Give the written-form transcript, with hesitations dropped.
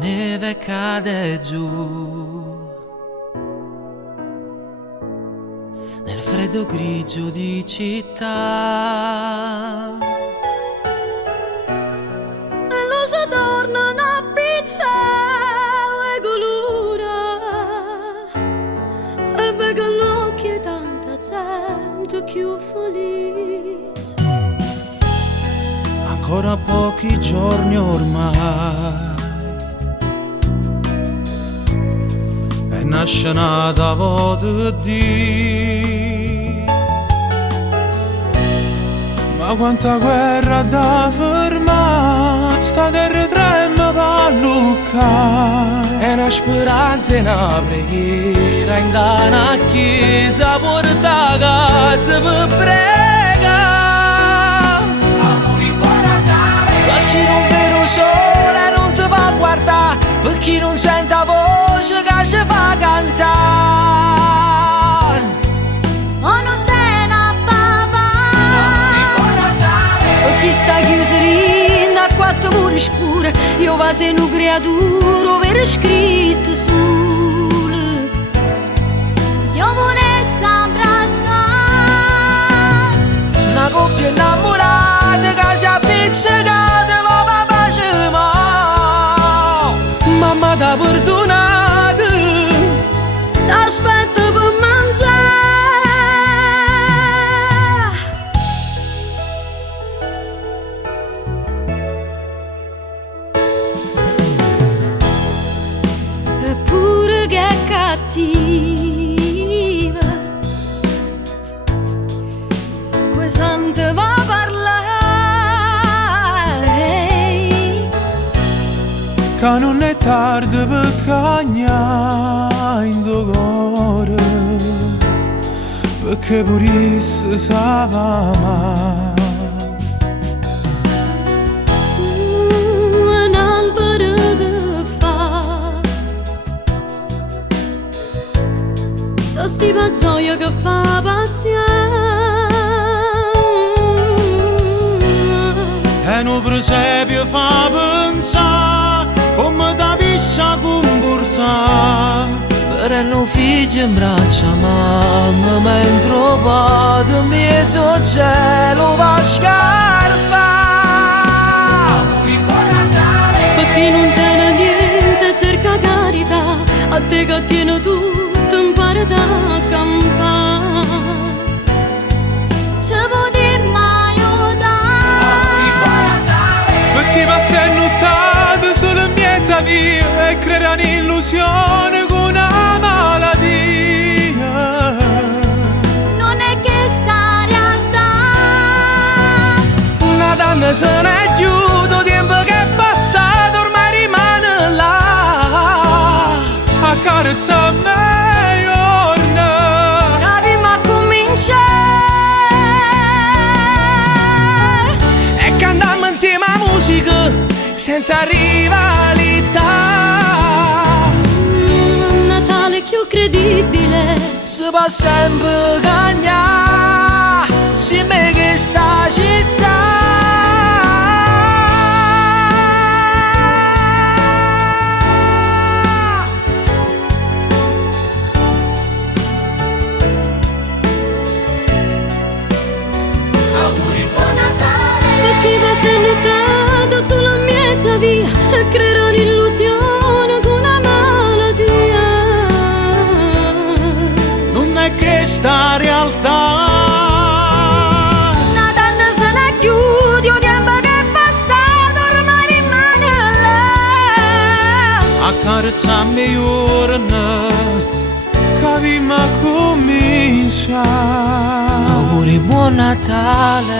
neve cade giù nel freddo grigio di città e lo si torna a pizzare e colura e vega l'occhi e tanta gente più felice. Ancora pochi giorni ormai e nasce nata volta di ma quanta guerra da fermare, sta terra trema per Lucca e una speranza e una preghiera in una chiesa porta a casa per pregare. Per chi non vede il sole non ti va a guardare, per chi non sente la voce che ci fa cantare. Oh non te ne papà, per chi sta chiuso in a quattro mura scure, io va se una creatura per scritto sole. Io volessi abbracciare Una coppia innamorata che si appiccicata va a pace ma mamma t'ha perdonato, t'aspetto per mangiare. Eppure che è cattiva, questa non te va a parlare, che non è tardi per cagnare in tuo cuore, perché purisse sa amare. un albero di fa, so stiva gioia che fa pazienza. E un presepio fa pensare come da pissa comportare per non figlio in braccia mamma mentre vado in mezzo al cielo va scarpa. Per chi non tiene niente cerca carità, a te che tiene tutto impara da campare. Ci potremmo aiutare Per chi va si è nuttato solo in mezzo a via e crea un'illusione con una malattia. non è che sta realtà Una donna se ne chiude, tempo che è passato ormai rimane là accarezza a me giorno. proviamo a cominciare E cantiamo insieme a musica senza rivalità. un Natale più credibile. Si può sempre cagnare, si me che sta città. Per chi va si è notato sulla mezza via e crea un'illusione con una malattia. Non è che sta realtà. Una donna se ne chiude, il tempo che è passato ormai rimane là. Accarezzami giorno, capiamo a cominciare. Auguri buon Natale.